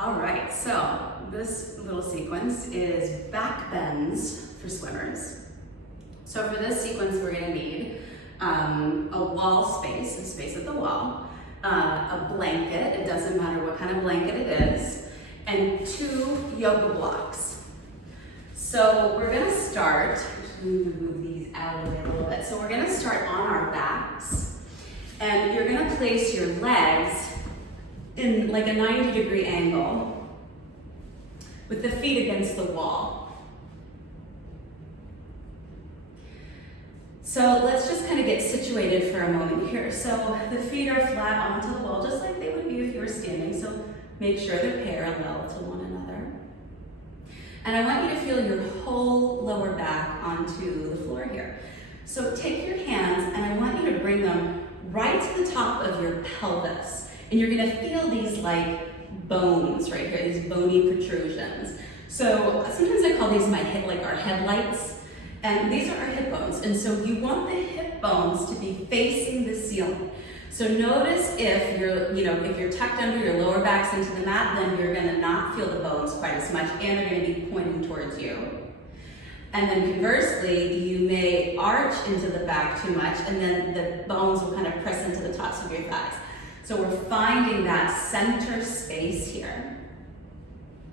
All right, so this little sequence is backbends for swimmers. So for this sequence, we're gonna need a wall space, a space at the wall, a blanket, it doesn't matter what kind of blanket it is, and 2 yoga blocks. So we're gonna start, I'm gonna move these out of the way a little bit. So we're gonna start on our backs, and you're gonna place your legs in like a 90-degree angle with the feet against the wall. So let's just kind of get situated for a moment here. So the feet are flat onto the wall, just like they would be if you were standing. So make sure they're parallel to one another. And I want you to feel your whole lower back onto the floor here. So take your hands and I want you to bring them right to the top of your pelvis. And you're gonna feel these like bones right here, these bony protrusions. So sometimes I call these our headlights. And these are our hip bones. And so you want the hip bones to be facing the ceiling. So notice if you're tucked under, your lower back's into the mat, then you're gonna not feel the bones quite as much and they're gonna be pointing towards you. And then conversely, you may arch into the back too much and then the bones will kind of press into the tops of your thighs. So we're finding that center space here.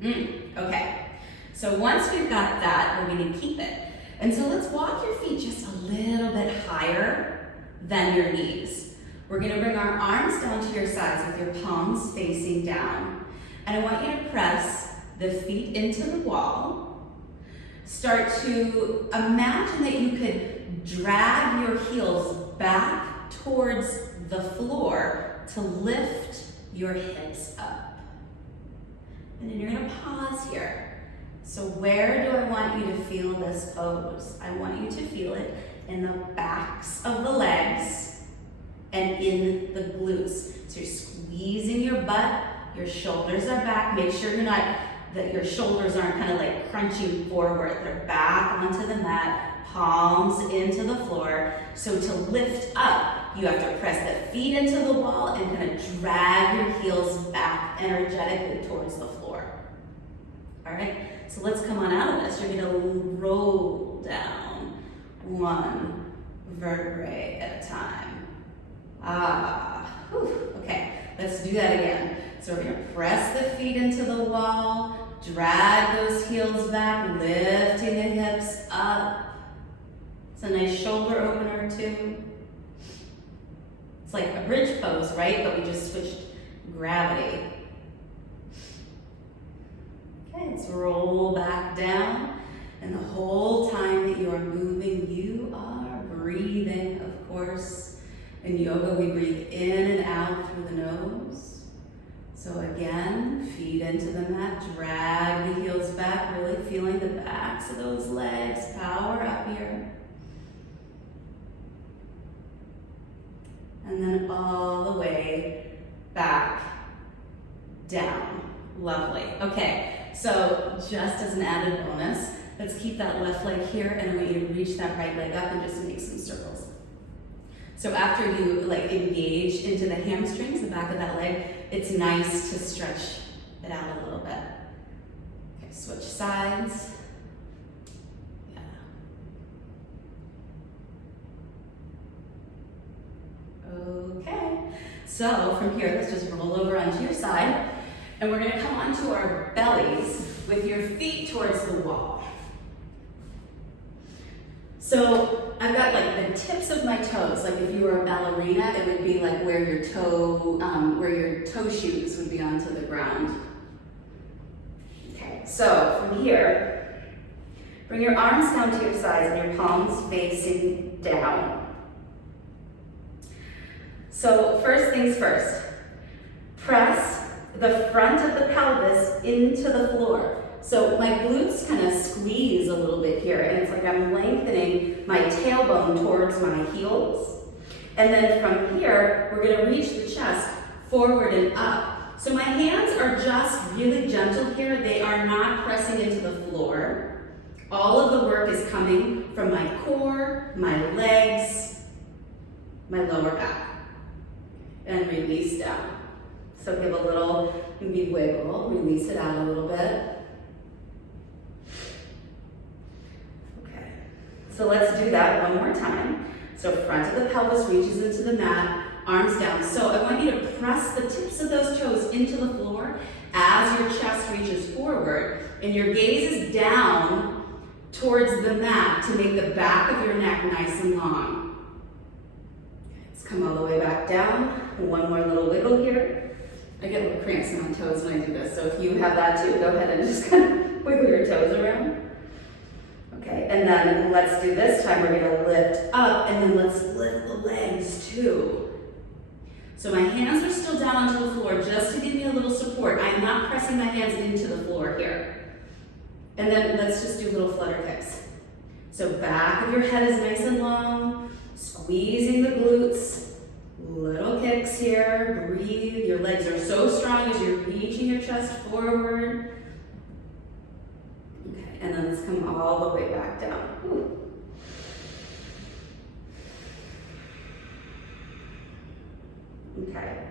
Okay, so once we've got that, we're gonna keep it. And so let's walk your feet just a little bit higher than your knees. We're gonna bring our arms down to your sides with your palms facing down. And I want you to press the feet into the wall. Start to imagine that you could drag your heels back towards the floor to lift your hips up. And then you're gonna pause here. So where do I want you to feel this pose? I want you to feel it in the backs of the legs and in the glutes. So you're squeezing your butt, your shoulders are back. Make sure that your shoulders aren't kind of like crunching forward. They're back onto the mat, palms into the floor. So to lift up, you have to press the feet into the wall and kind of drag your heels back energetically towards the floor. All right, so let's come on out of this. You're gonna roll down 1 vertebrae at a time. Okay, let's do that again. So we're gonna press the feet into the wall, drag those heels back, lifting the hips up. It's a nice shoulder opener too. It's like a bridge pose, right? But we just switched gravity. Okay, let's roll back down. And the whole time that you are moving, you are breathing, of course. In yoga, we breathe in and out through the nose. So again, feet into the mat, drag the heels back, really feeling the backs of those legs, power up here. And then all the way back down. Lovely. Okay, so just as an added bonus, let's keep that left leg here and I want you to reach that right leg up and just make some circles. So after you engage into the hamstrings, the back of that leg, it's nice to stretch it out a little bit. Okay, switch sides. Yeah. Okay, so from here, let's just roll over onto your side and we're gonna come onto our bellies with your feet towards the wall. So I've got like the tips of my toes, like if you were a ballerina, it would be like where your toe shoes would be onto the ground. Okay, so from here, bring your arms down to your sides and your palms facing down. So first things first, press the front of the pelvis into the floor. So my glutes kind of squeeze a little bit here, and it's like I'm lengthening my tailbone towards my heels. And then from here, we're gonna reach the chest forward and up. So my hands are just really gentle here. They are not pressing into the floor. All of the work is coming from my core, my legs, my lower back. And release down. So give a little, maybe wiggle, release it out a little bit. Okay, so let's do that one more time. So front of the pelvis reaches into the mat, arms down. So I want you to press the tips of those toes into the floor as your chest reaches forward, and your gaze is down towards the mat to make the back of your neck nice and long. Let's come all the way back down. One more little wiggle here. I get little cramps in my toes when I do this, so if you have that too, go ahead and just kind of wiggle your toes around. Okay, and then let's do this time, we're gonna lift up, and then let's lift the legs too. So my hands are still down onto the floor just to give me a little support. I'm not pressing my hands into the floor here. And then let's just do little flutter kicks. So back of your head is nice and long, squeezing the glutes, little kicks here, breathe. Your legs are so strong as you're reaching your chest forward. Okay, and then let's come all the way back down. Ooh. Okay,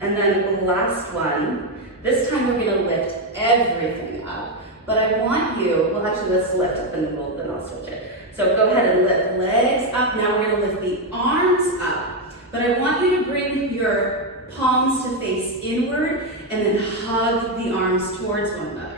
and then the last one, this time we're gonna lift everything up, but I want you, well actually let's lift up and then I'll switch it. So go ahead and lift legs up, now we're gonna lift the arms up, but I want you to bring your palms to face inward and then hug the arms towards one another.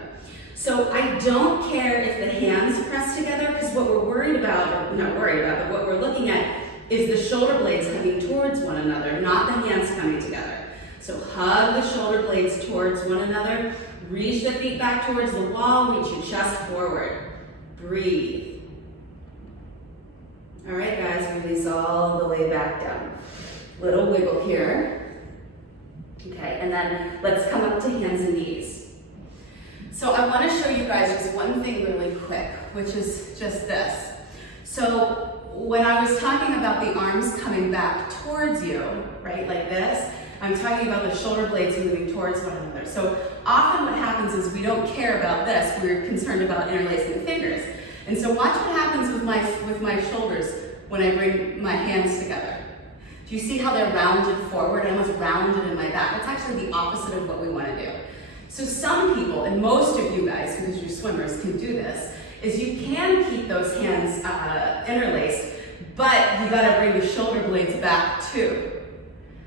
So I don't care if the hands press together, because what we're worried about, or not worried about, but what we're looking at is the shoulder blades coming towards one another, not the hands coming together. So hug the shoulder blades towards one another, reach the feet back towards the wall, reach your chest forward. Breathe. All right, guys, release all the way back down. Little wiggle here. Okay, and then let's come up to hands and knees. So I want to show you guys just one thing really quick, which is just this. So when I was talking about the arms coming back towards you, right, like this, I'm talking about the shoulder blades moving towards one another. So often what happens is we don't care about this, we're concerned about interlacing the fingers. And so watch what happens with my shoulders when I bring my hands together. Do you see how they're rounded forward? I almost rounded in my back. That's actually the opposite of what we want to do. So some people, and most of you guys, because you're swimmers, can do this, is you can keep those hands interlaced, but you gotta bring the shoulder blades back too.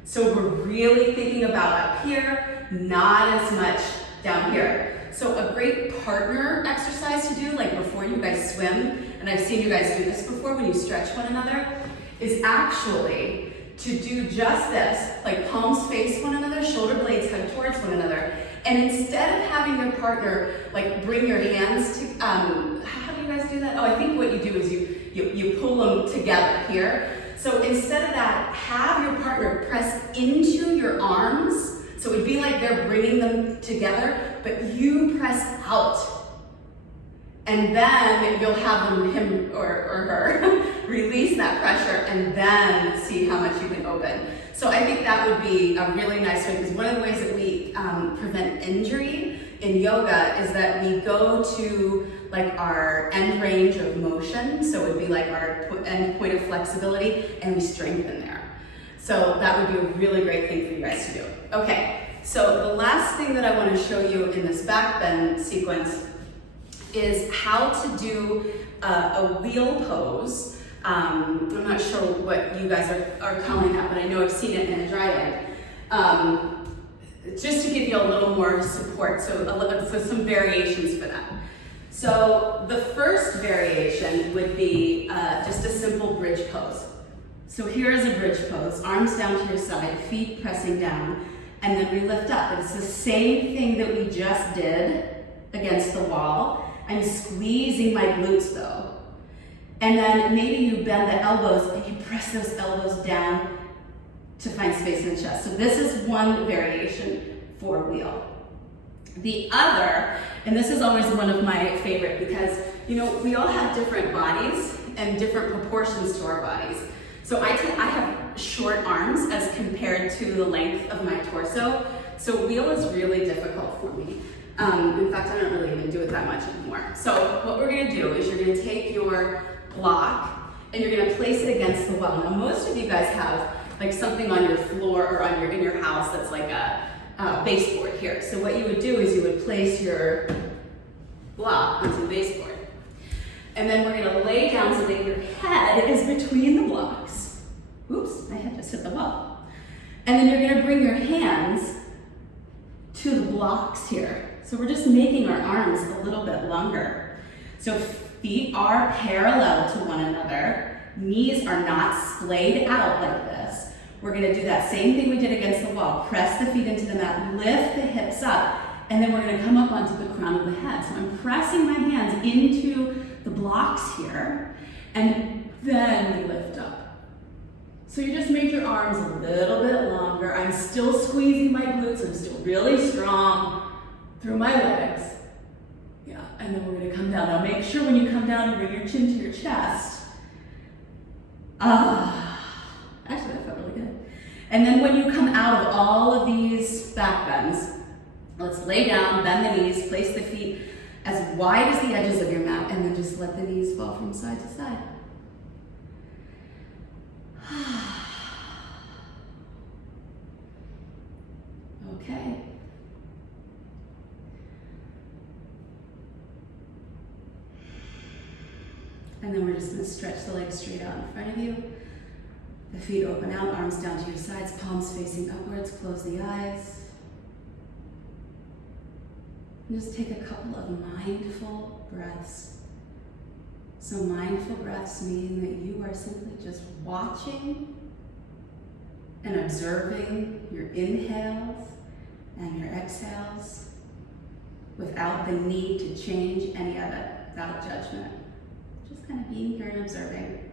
So we're really thinking about up here, not as much down here. So a great partner exercise to do, like before you guys swim, and I've seen you guys do this before when you stretch one another, is actually to do just this, like palms face one another, shoulder blades head towards one another, and instead of having your partner like bring your hands to, how do you guys do that? Oh, I think what you do is you pull them together here. So instead of that, have your partner press into your arms. So it would be like they're bringing them together, but you press out. And then you'll have him or her release that pressure and then see how much you can open. So I think that would be a really nice way, because one of the ways that we prevent injury in yoga is that we go to like our end range of motion. So it would be like our end point of flexibility, and we strengthen there. So that would be a really great thing for you guys to do. Okay, so the last thing that I want to show you in this back bend sequence is how to do a wheel pose. I'm not sure what you guys are calling that, but I know I've seen it in a dry leg. Just to give you a little more support, so some variations for that. So the first variation would be just a simple bridge pose. So here is a bridge pose, arms down to your side, feet pressing down, and then we lift up. It's the same thing that we just did against the wall. I'm squeezing my glutes though. And then maybe you bend the elbows and you press those elbows down to find space in the chest. So this is one variation for wheel. The other, and this is always one of my favorite, because you know we all have different bodies and different proportions to our bodies. So I have short arms as compared to the length of my torso. So wheel is really difficult for me. In fact, I don't really even do it that much anymore. So what we're gonna do is you're gonna take your block and you're gonna place it against the wall. Now most of you guys have like something on your floor floor or on in your house that's like a baseboard here. So what you would do is you would place your block onto the baseboard. And then we're gonna lay down so that your head is between the blocks. Oops, my head just hit the wall. And then you're gonna bring your hands to the blocks here. So we're just making our arms a little bit longer. So feet are parallel to one another. Knees are not splayed out like this. We're gonna do that same thing we did against the wall. Press the feet into the mat, lift the hips up, and then we're gonna come up onto the crown of the head. So I'm pressing my hands into the blocks here, and then we lift up. So you just make your arms a little bit longer. I'm still squeezing my glutes. I'm still really strong through my legs. Yeah, and then we're gonna come down. Now make sure when you come down, you bring your chin to your chest. Actually, that felt really good. And then when you come out of all of these back bends, let's lay down, bend the knees, place the feet as wide as the edges of your mat, and then just let the knees fall from side to side. Okay. And then we're just going to stretch the legs straight out in front of you. The feet open out, arms down to your sides, palms facing upwards, close the eyes. And just take a couple of mindful breaths. So mindful breaths mean that you are simply just watching and observing your inhales and your exhales without the need to change any of it, without judgment. Just kind of being here and observing.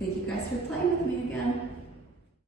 Thank you guys for playing with me again.